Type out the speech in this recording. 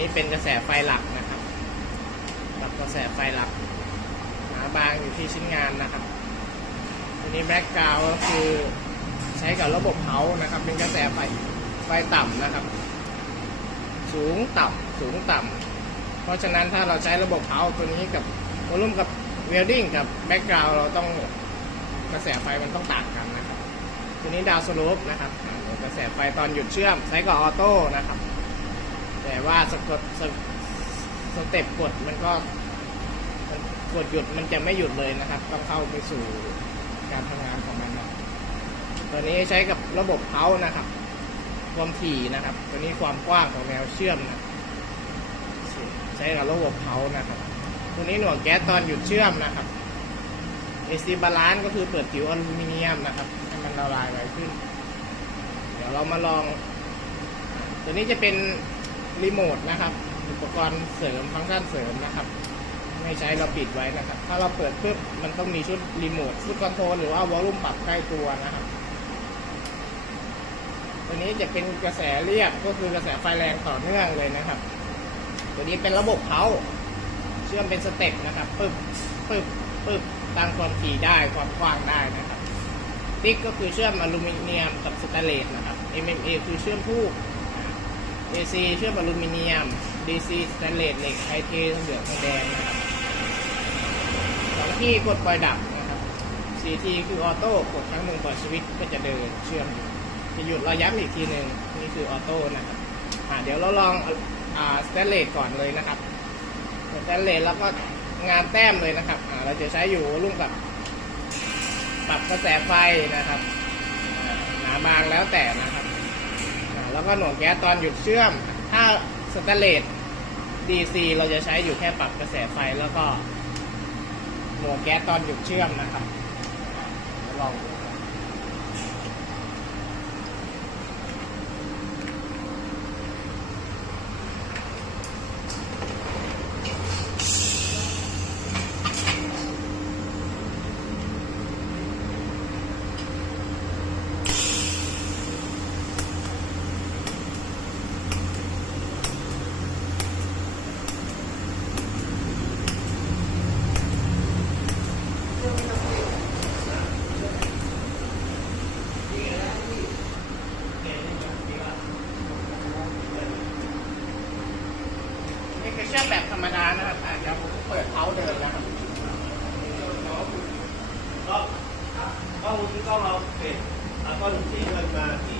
นี้เป็นกระแสไฟหลักนะครับรับกระแสไฟหลัก หนาบางอยู่ที่ชิ้นงานนะครับทีนี้แบ็กกราวก็คือใช้กับระบบเผานะครับ เป็นกระแสไฟไฟต่ำนะครับ สูงต่ำสูงต่ำเพราะฉะนั้นถ้าเราใช้ระบบเผาตัวนี้กับวอลุ่มกับเวลดิ้งกับแบ็กกราวเราต้องกระแสไฟมันต้องต่างกันนะครับตัวนี้ดาวสโลปนะครับกระแสไฟตอนหยุดเชื่อมใช้กับออโต้นะครับ แต่ว่าสกดสสเต็ปกดมันก็มันกดหยุดมันจะไม่หยุดเลยนะครับต้อเข้าไปสู่การทำงานของมันนะตัวนี้ใช้กับระบบเผานะครับ ความถี่นะครับ ตัวนี้ความกว้างของแนวเชื่อมนะใช้กับระบบเผานะครับตัวนี้หน่วงแก๊สตอนหยุดเชื่อมนะครับ AC balance ก็คือเปิดผิวอลูมิเนียมนะครับให้มันละลายไวขึ้น เดี๋ยวเรามาลอง ตัวนี้จะเป็น รีโมทนะครับ อุปกรณ์เสริมฟังก์ชันเสริมนะครับ ไม่ใช้เราปิดไว้นะครับ ถ้าเราเปิดปุ๊บมันต้องมีชุดรีโมทชุดคอนโทรลหรือว่าวอลลุ่มปรับใกล้ตัวนะครับตัวนี้จะเป็นกระแสเรียบก็คือกระแสไฟแรงต่อเนื่องเลยนะครับ ตัวนี้เป็นระบบเผาเชื่อมเป็นสเต็ปนะครับปึ๊บปึ๊บปึ๊บตั้งความถี่ได้ความกว้างได้นะครับติ๊กก็คือเชื่อมอลูมิเนียมกับสแตนเลสนะครับ MMA คือเชื่อมผู้ AC เชื่อมอลูมิเนียม DC สแตนเลสเหล็กไทเททองเหลืองแดงนะครับสองที่กดปล่อยดับนะครับ CT คือออโต้กดครั้งหนึ่งปล่อยสวิตช์ก็จะเดินเชื่อมอยู่จะหยุดเราย้ำอีกทีหนึ่งนี่คือออโต้นะครับอ่าเดี๋ยวเราลองอ่าสแตนเลสก่อนเลยนะครับสแตนเลสแล้วก็งานแต้มเลยนะครับอ่าเราจะใช้อยู่รุ่งกับปรับกระแสไฟนะครับหนาบางแล้วแต่นะครับ แล้วก็หน่วงแก๊สตอนหยุดเชื่อม ถ้าสแตนเลส DC เราจะใช้อยู่แค่ปรับกระแสไฟแล้วก็หน่วงแก๊สตอนหยุดเชื่อมนะครับอ่าเดี๋ยวลองดู คือเชื่อมแบบธรรมดานะครับอาเดี๋ยวผมเปิดเท้าเดินนะครับก็กล้องที่กล้องเราเปิดแล้วก็สีเงินมาที่ก้อเงินเช่นอย่า